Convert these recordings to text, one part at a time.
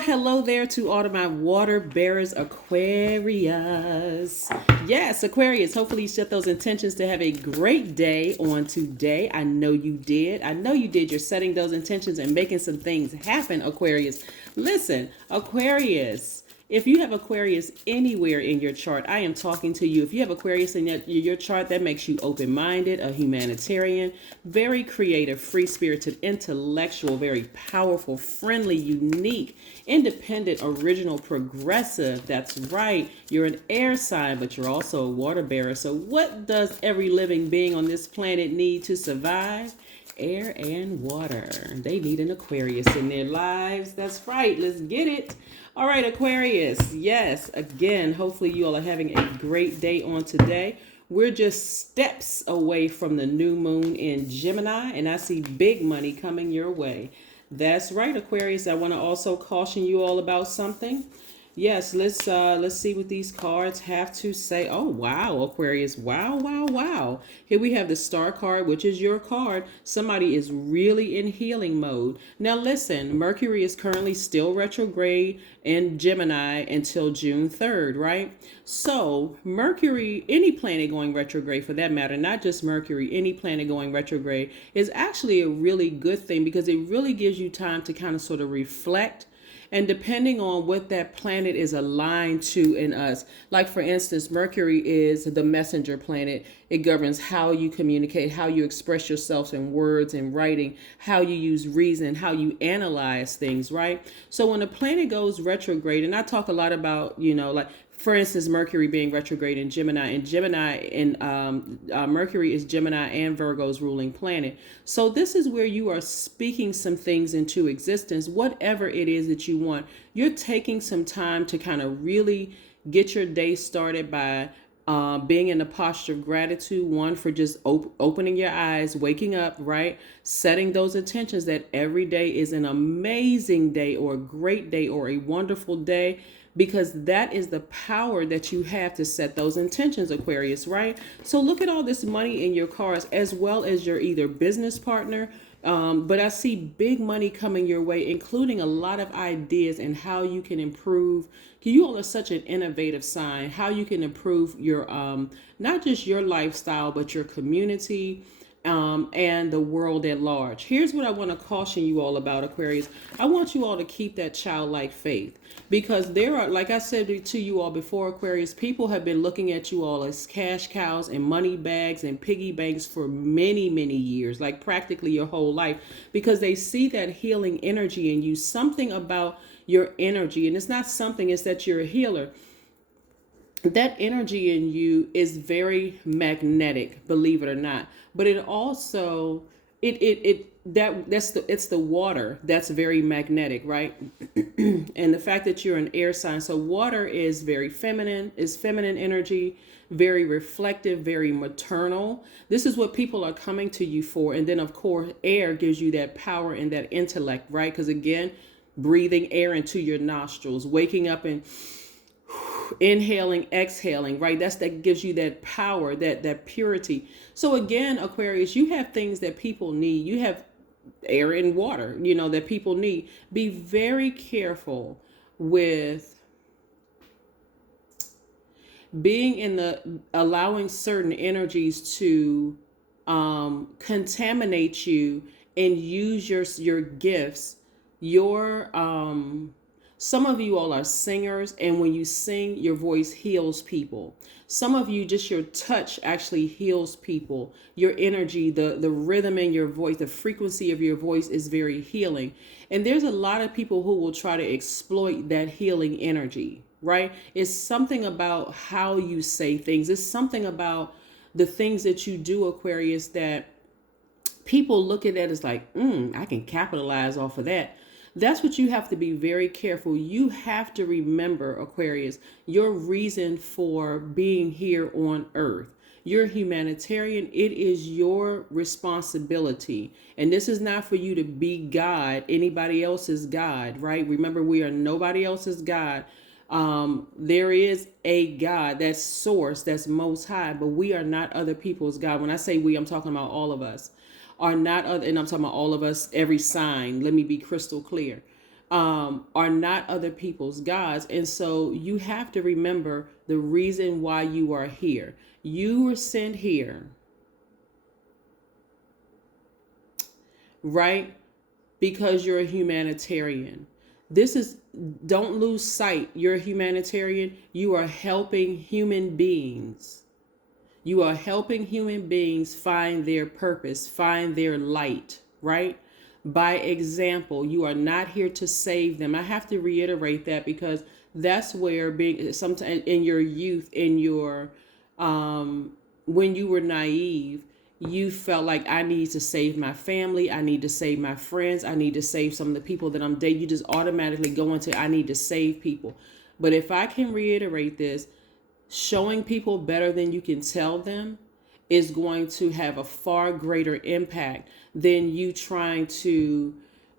Hello there to all of my water bearers, Aquarius. Yes, Aquarius, hopefully you set those intentions to have a great day on today. I know you did. You're setting those intentions and making some things happen, Aquarius. Listen, Aquarius. If you have Aquarius anywhere in your chart, I am talking to you. If you have Aquarius in your chart, that makes you open-minded, a humanitarian, very creative, free-spirited, intellectual, very powerful, friendly, unique, independent, original, progressive. That's right. You're an air sign, but you're also a water bearer. So what does every living being on this planet need to survive? Air and water. They need an Aquarius in their lives. That's right. Let's get it. All right, Aquarius. Yes, again, hopefully you all are having a great day on today. We're just steps away from the new moon in Gemini, and I see big money coming your way. That's right, Aquarius. I want to also caution you all about something. Yes, let's see what these cards have to say. Oh, wow, Aquarius. Wow, wow, wow. Here we have the Star card, which is your card. Somebody is really in healing mode. Now, listen, Mercury is currently still retrograde in Gemini until June 3rd, right? So, Mercury, any planet going retrograde for that matter, not just Mercury, any planet going retrograde is actually a really good thing because it really gives you time to kind of sort of reflect. And depending on what that planet is aligned to in us, like for instance, Mercury is the messenger planet. It governs how you communicate, how you express yourself in words and writing, how you use reason, how you analyze things, right? So when a planet goes retrograde, and I talk a lot about, like for instance, Mercury being retrograde in Gemini, and Mercury is Gemini and Virgo's ruling planet. So this is where you are speaking some things into existence, whatever it is that you want. You're taking some time to kind of really get your day started by being in a posture of gratitude, one, for just opening your eyes, waking up, right? Setting those intentions that every day is an amazing day or a great day or a wonderful day, because that is the power that you have to set those intentions, Aquarius, right? So look at all this money in your cards, as well as your either business partner. But I see big money coming your way, including a lot of ideas and how you can improve. You all are such an innovative sign, how you can improve your, not just your lifestyle, but your community, and the world at large. Here's what I want to caution you all about, Aquarius. I want you all to keep that childlike faith, because there are, like I said to you all before, Aquarius, people have been looking at you all as cash cows and money bags and piggy banks for many, many years, like practically your whole life, because they see that healing energy in you, something about your energy. And it's not something, it's that you're a healer. That energy in you is very magnetic, believe it or not. But it also it's the water that's very magnetic, right? And the fact that you're an air sign, so water is very feminine, is feminine energy, very reflective, very maternal. This is what people are coming to you for. And then of course, air gives you that power and that intellect, right? Because again, breathing air into your nostrils, waking up and inhaling, exhaling, right? That gives you that power, that purity. So again, Aquarius, you have things that people need. You have air and water, that people need. Be very careful with being allowing certain energies to contaminate you and use your gifts, some of you all are singers, and when you sing, your voice heals people. Some of you, just your touch actually heals people. Your energy, the rhythm in your voice, the frequency of your voice is very healing. And there's a lot of people who will try to exploit that healing energy, right? It's something about how you say things. It's something about the things that you do, Aquarius, that people look at that as like, I can capitalize off of that. That's what you have to be very careful. You have to remember, Aquarius, your reason for being here on Earth. You're humanitarian. It is your responsibility. And this is not for you to be God, anybody else's God, right? Remember, we are nobody else's God. There is a God, that's source, that's most high, but we are not other people's God. When I say we, I'm talking about all of us. Are not other, and I'm talking about all of us, every sign. Let me be crystal clear. are not other people's gods. And so you have to remember the reason why you are here. You were sent here, right? Because you're a humanitarian. This is, don't lose sight. You're a humanitarian. You are helping human beings. You are helping human beings find their purpose, find their light, right? By example, you are not here to save them. I have to reiterate that because that's where being sometimes in your youth, in your when you were naive, you felt like I need to save my family, I need to save my friends, I need to save some of the people that I'm dating. You just automatically go into I need to save people. But if I can reiterate this, showing people better than you can tell them is going to have a far greater impact than you trying to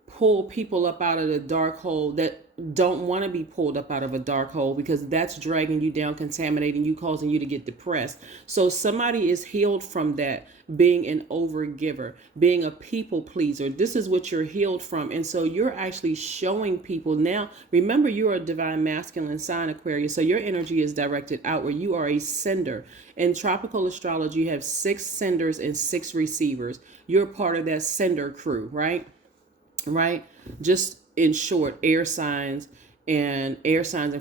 pull people up out of the dark hole that don't want to be pulled up out of a dark hole, because that's dragging you down, contaminating you, causing you to get depressed. So somebody is healed from that, being an overgiver, being a people pleaser. This is what you're healed from. And so you're actually showing people now. Remember, you're a divine masculine sign, Aquarius. So your energy is directed outward. You are a sender. In tropical astrology, you have 6 senders and 6 receivers. You're part of that sender crew, right? Right? Just in short, air signs and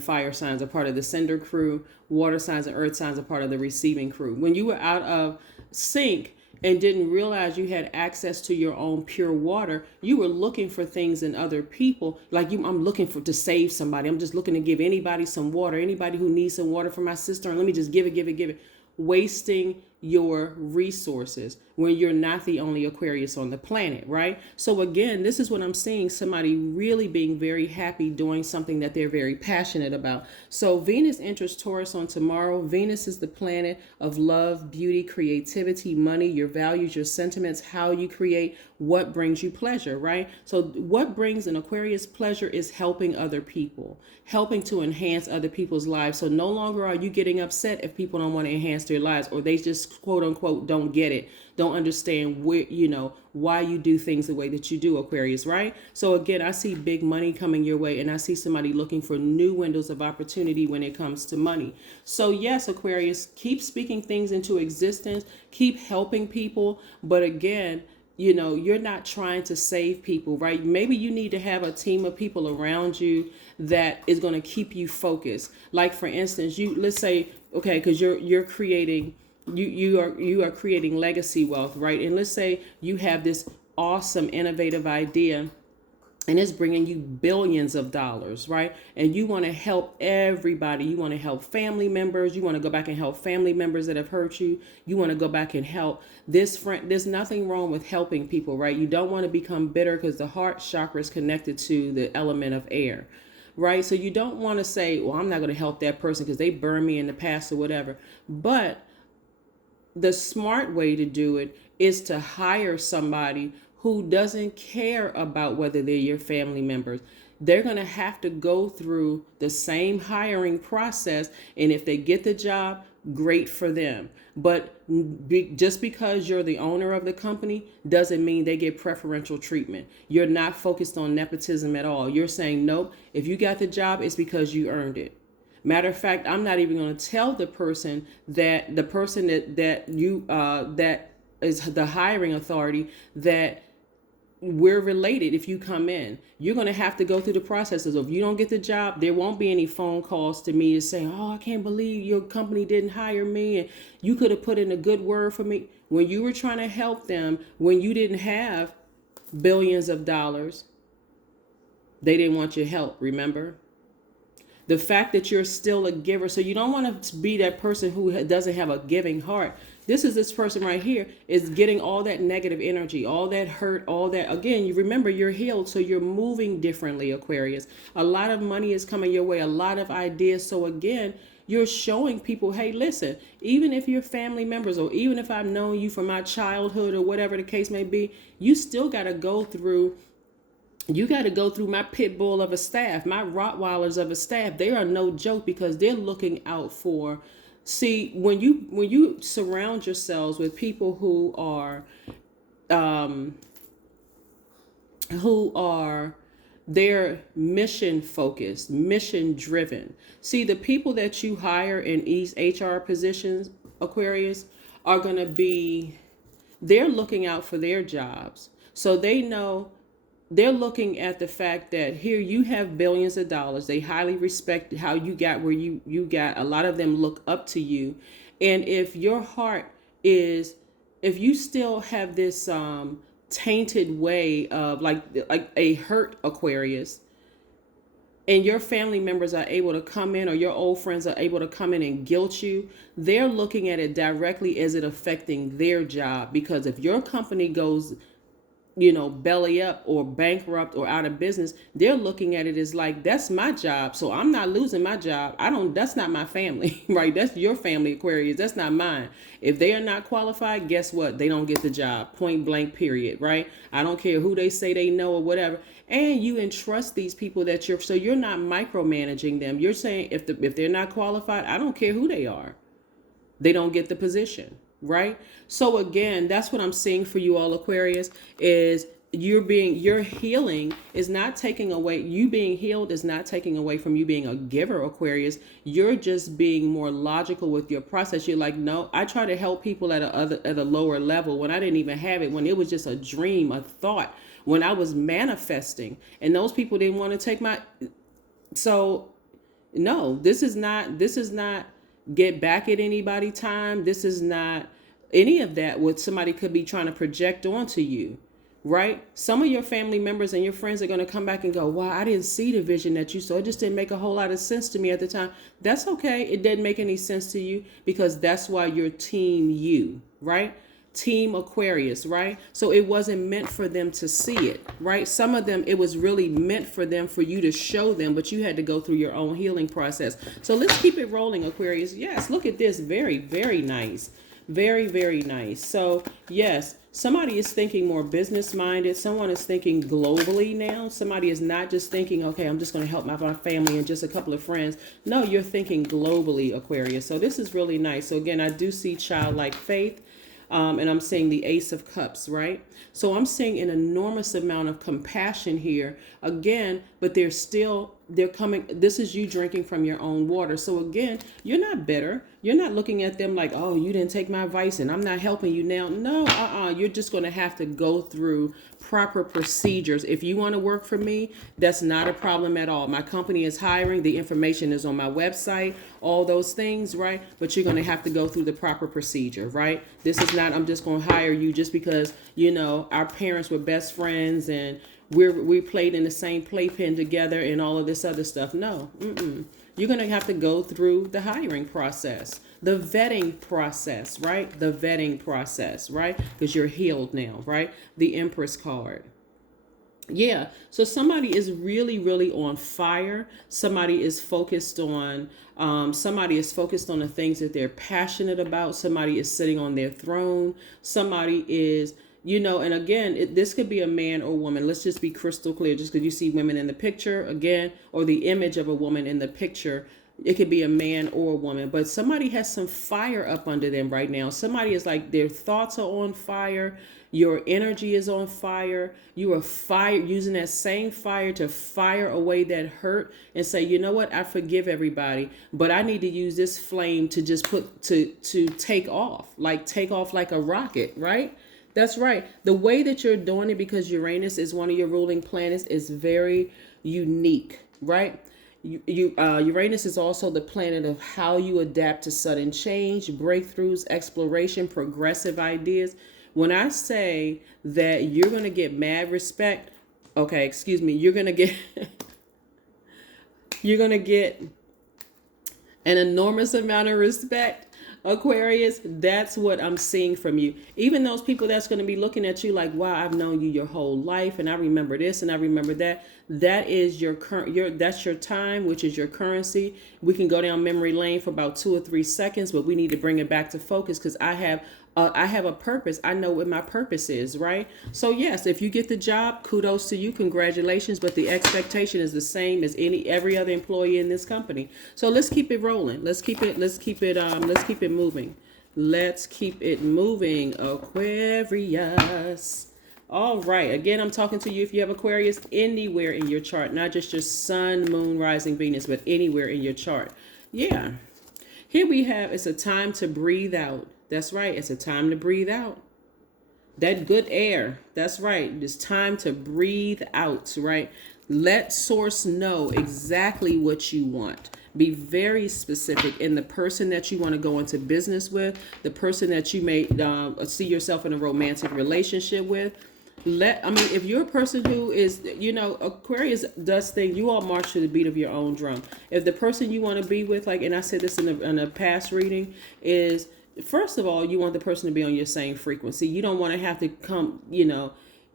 fire signs are part of the sender crew. Water signs and earth signs are part of the receiving crew. When you were out of sync and didn't realize you had access to your own pure water, you were looking for things in other people. Like I'm looking to save somebody. I'm just looking to give anybody some water. Anybody who needs some water for my sister, and let me just give it. Wasting your resources when you're not the only Aquarius on the planet, right? So again, this is what I'm seeing, somebody really being very happy doing something that they're very passionate about. So Venus enters Taurus on tomorrow. Venus is the planet of love, beauty, creativity, money, your values, your sentiments, how you create, what brings you pleasure, right? So what brings an Aquarius pleasure is helping other people, helping to enhance other people's lives. So no longer are you getting upset if people don't want to enhance their lives, or they just quote unquote don't get it, don't understand where, why you do things the way that you do, Aquarius, right? So again, I see big money coming your way, and I see somebody looking for new windows of opportunity when it comes to money. So yes, Aquarius, keep speaking things into existence, keep helping people. But again, you're not trying to save people, right? Maybe you need to have a team of people around you that is going to keep you focused. Like for instance, let's say, okay, because you're creating, you are creating legacy wealth, right? And let's say you have this awesome, innovative idea, and it's bringing you billions of dollars, right? And you want to help everybody. You want to help family members. You want to go back and help family members that have hurt you. You want to go back and help this friend. There's nothing wrong with helping people, right? You don't want to become bitter, because the heart chakra is connected to the element of air, right? So you don't want to say, well, I'm not going to help that person because they burned me in the past or whatever. But the smart way to do it is to hire somebody who doesn't care about whether they're your family members. They're going to have to go through the same hiring process. And if they get the job, great for them. But just because you're the owner of the company doesn't mean they get preferential treatment. You're not focused on nepotism at all. You're saying, nope, if you got the job, it's because you earned it. Matter of fact, I'm not even going to tell the person that that is the hiring authority that we're related. If you come in, you're going to have to go through the processes. If you don't get the job, there won't be any phone calls to me to say, oh, I can't believe your company didn't hire me, and you could have put in a good word for me. When you were trying to help them, when you didn't have billions of dollars, they didn't want your help, remember? The fact that you're still a giver. So you don't want to be that person who doesn't have a giving heart. This person right here is getting all that negative energy, all that hurt, all that. Again, you remember you're healed, so you're moving differently, Aquarius. A lot of money is coming your way, a lot of ideas. So again, you're showing people, hey, listen, even if you're family members, or even if I've known you from my childhood or whatever the case may be, you still got to go through my pit bull of a staff, my Rottweilers of a staff. They are no joke, because they're looking out for. See, when you surround yourselves with people who are They're mission focused, mission driven. See, the people that you hire in these HR positions, Aquarius, are going to be, they're looking out for their jobs. So they know, they're looking at the fact that here you have billions of dollars. They highly respect how you got where you got. A lot of them look up to you. And if your heart is, if you still have this tainted way of like a hurt Aquarius, and your family members are able to come in, or your old friends are able to come in and guilt you, they're looking at it directly as it affecting their job. Because if your company goes, belly up or bankrupt or out of business, they're looking at it as like, that's my job. So I'm not losing my job. That's not my family, right? That's your family, Aquarius. That's not mine. If they are not qualified, guess what? They don't get the job, point blank, period, right? I don't care who they say they know or whatever. And you entrust these people so you're not micromanaging them. You're saying if they're not qualified, I don't care who they are. They don't get the position. Right? So again, that's what I'm seeing for you all, Aquarius, is your healing is not taking away, you being healed is not taking away from you being a giver, Aquarius. You're just being more logical with your process. You're like, no, I try to help people at a lower level when I didn't even have it, when it was just a dream, a thought, when I was manifesting, and those people didn't want to take so no, this is not get back at anybody time. This is not any of that what somebody could be trying to project onto you, right? Some of your family members and your friends are going to come back and go, wow, I didn't see the vision that you saw. It just didn't make a whole lot of sense to me at the time. That's okay. It didn't make any sense to you because that's why you're team you, right? Team Aquarius, right? So it wasn't meant for them to see it, right? Some of them, it was really meant for you to show them, but you had to go through your own healing process. So let's keep it rolling, Aquarius. Yes, look at this. Very, very nice. Very, very nice. So yes, somebody is thinking more business minded. Someone is thinking globally now. Somebody is not just thinking, okay, I'm just going to help my family and just a couple of friends. No, you're thinking globally, Aquarius. So this is really nice. So again, I do see childlike faith. And I'm seeing the Ace of Cups, right? So I'm seeing an enormous amount of compassion here again, but they're coming. This is you drinking from your own water. So again, you're not bitter. You're not looking at them like, oh, you didn't take my advice and I'm not helping you now. No, you're just going to have to go through proper procedures. If you want to work for me, that's not a problem at all. My company is hiring. The information is on my website, all those things, right? But you're going to have to go through the proper procedure, right? This is not, I'm just going to hire you just because, our parents were best friends and we played in the same playpen together and all of this other stuff. No, you're going to have to go through the hiring process, the vetting process, right? The vetting process, right? Because you're healed now, right? The Empress card. Yeah. So somebody is really, really on fire. Somebody is focused on the things that they're passionate about. Somebody is sitting on their throne. Somebody is, and again, this could be a man or woman. Let's just be crystal clear. Just because you see women in the picture again, or the image of a woman in the picture, it could be a man or a woman, but somebody has some fire up under them right now. Somebody is like, their thoughts are on fire. Your energy is on fire. You are using that same fire to fire away that hurt and say, you know what? I forgive everybody, but I need to use this flame to just to take off like a rocket, right? That's right. The way that you're doing it, because Uranus is one of your ruling planets, is very unique, right? Uranus is also the planet of how you adapt to sudden change, breakthroughs, exploration, progressive ideas. When I say that you're going to get mad respect, you're going to get you're going to get an enormous amount of respect, Aquarius. That's what I'm seeing from you. Even those people that's going to be looking at you like, wow, I've known you your whole life and I remember this and I remember that. That is that's your time, which is your currency. We can go down memory lane for about 2 or 3 seconds, but we need to bring it back to focus because I have a purpose. I know what my purpose is, right? So yes, if you get the job, kudos to you, congratulations. But the expectation is the same as every other employee in this company. So let's keep it rolling. Let's keep it moving. Let's keep it moving, Aquarius. All right. Again, I'm talking to you if you have Aquarius anywhere in your chart, not just your sun, moon, rising, Venus, but anywhere in your chart. Yeah. Here we have, it's a time to breathe out. That's right. It's a time to breathe out. That good air. That's right. It's time to breathe out, right? Let source know exactly what you want. Be very specific in the person that you want to go into business with, the person that you may see yourself in a romantic relationship with. If you're a person who is, Aquarius does things, you all march to the beat of your own drum. If the person you want to be with, like, and I said this in a past reading, is, first of all, you want the person to be on your same frequency. You don't want to have to come,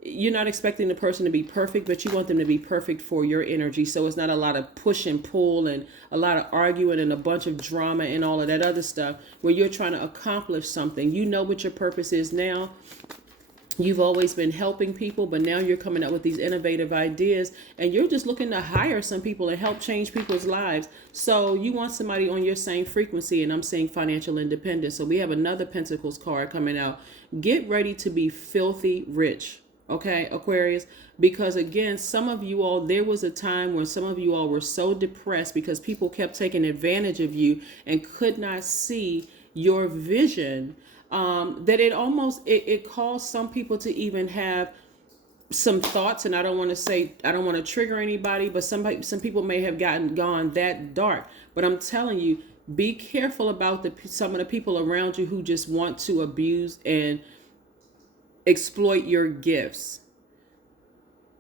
you're not expecting the person to be perfect, but you want them to be perfect for your energy. So it's not a lot of push and pull and a lot of arguing and a bunch of drama and all of that other stuff where you're trying to accomplish something. You know what your purpose is now. You've always been helping people, but now you're coming up with these innovative ideas and you're just looking to hire some people and help change people's lives. So you want somebody on your same frequency, and I'm seeing financial independence. So we have another Pentacles card coming out. Get ready to be filthy rich. Okay, Aquarius, because again, some of you all, there was a time when some of you all were so depressed because people kept taking advantage of you and could not see your vision. That it caused some people to even have some thoughts, and I don't want to trigger anybody, but some people may have gone that dark. But I'm telling you, be careful about some of the people around you who just want to abuse and exploit your gifts.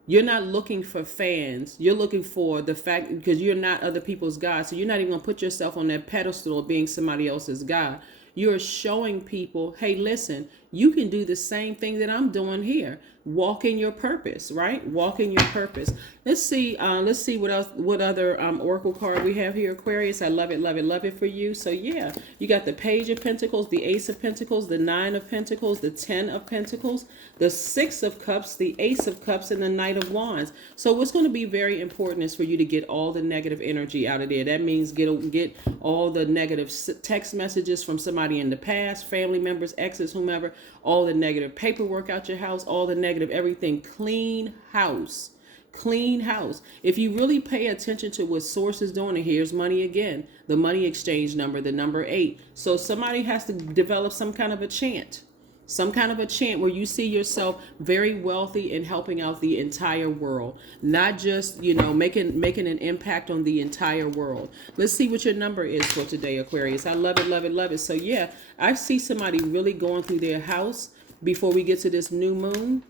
You're not looking for fans. You're looking for the fact, because you're not other people's God. So you're not even going to put yourself on that pedestal of being somebody else's God. You're showing people, hey, listen, you can do the same thing that I'm doing here. Walk in your purpose, right? Walk in your purpose. Let's see what else, what other oracle card we have here, Aquarius. I love it, love it, love it for you. So yeah, you got the Page of Pentacles, the Ace of Pentacles, the Nine of Pentacles, the Ten of Pentacles, the Six of Cups, the Ace of Cups, and the Knight of Wands. So what's going to be very important is for you to get all the negative energy out of there. That means get all the negative text messages from somebody in the past, family members, exes, whomever, all the negative paperwork out your house, all the negative everything. Clean house. Clean house. If you really pay attention to what source is doing, and here's money again, the money exchange number, the number 8. So somebody has to develop some kind of a chant. Some kind of a chant where you see yourself very wealthy and helping out the entire world, not just, making an impact on the entire world. Let's see what your number is for today, Aquarius. I love it, love it, love it. So yeah, I see somebody really going through their house before we get to this new moon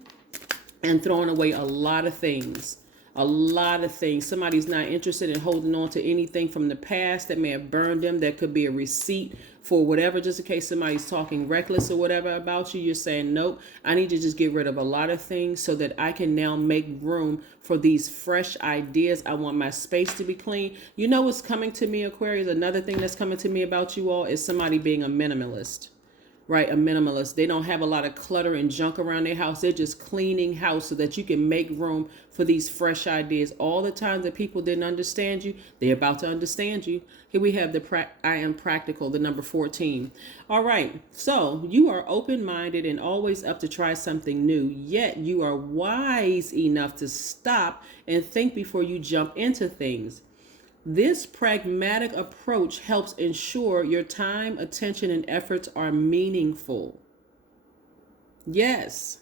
and throwing away a lot of things. A lot of things. Somebody's not interested in holding on to anything from the past that may have burned them. That could be a receipt for whatever, just in case somebody's talking reckless or whatever about you. You're saying, nope, I need to just get rid of a lot of things so that I can now make room for these fresh ideas. I want my space to be clean. You know what's coming to me, Aquarius? Another thing that's coming to me about you all is somebody being a minimalist. Right, a minimalist. They don't have a lot of clutter and junk around their house. They're just cleaning house so that you can make room for these fresh ideas. All the times that people didn't understand you, they're about to understand you. Here we have I am practical, the number 14. All right, so you are open-minded and always up to try something new, yet you are wise enough to stop and think before you jump into things. This pragmatic approach helps ensure your time, attention, and efforts are meaningful. Yes.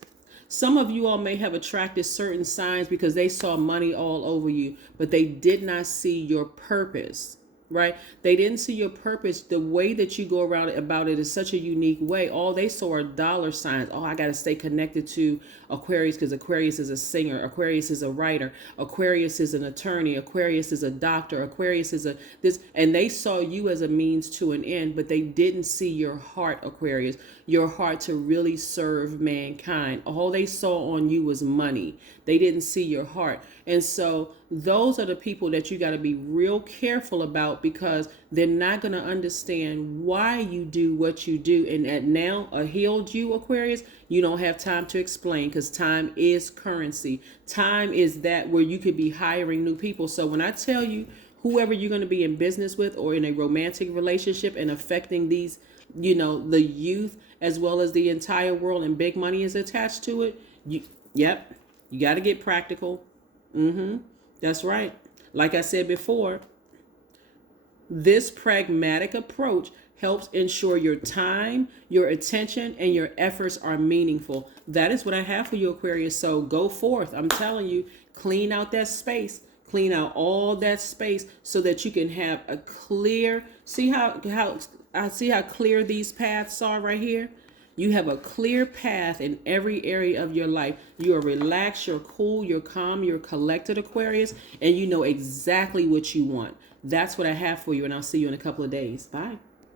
Some of you all may have attracted certain signs because they saw money all over you, but they did not see your purpose. Right? They didn't see your purpose. The way that you go around about it is such a unique way. All they saw are dollar signs. Oh, I got to stay connected to Aquarius because Aquarius is a singer. Aquarius is a writer. Aquarius is an attorney. Aquarius is a doctor. Aquarius is this. And they saw you as a means to an end, but they didn't see your heart, Aquarius, your heart to really serve mankind. All they saw on you was money. They didn't see your heart. And so those are the people that you got to be real careful about, because they're not going to understand why you do what you do. And at now, a healed you, Aquarius, you don't have time to explain, because time is currency. Time is that where you could be hiring new people. So when I tell you, whoever you're going to be in business with or in a romantic relationship and affecting these, the youth as well as the entire world, and big money is attached to it, Yep. You got to get practical. That's right. Like I said before, this pragmatic approach helps ensure your time, your attention, and your efforts are meaningful. That is what I have for you, Aquarius. So go forth. I'm telling you, clean out that space. Clean out all that space so that you can have a clear, see how I see how clear these paths are right here? You have a clear path in every area of your life. You are relaxed, you're cool, you're calm, you're collected, Aquarius, and you know exactly what you want. That's what I have for you, and I'll see you in a couple of days. Bye.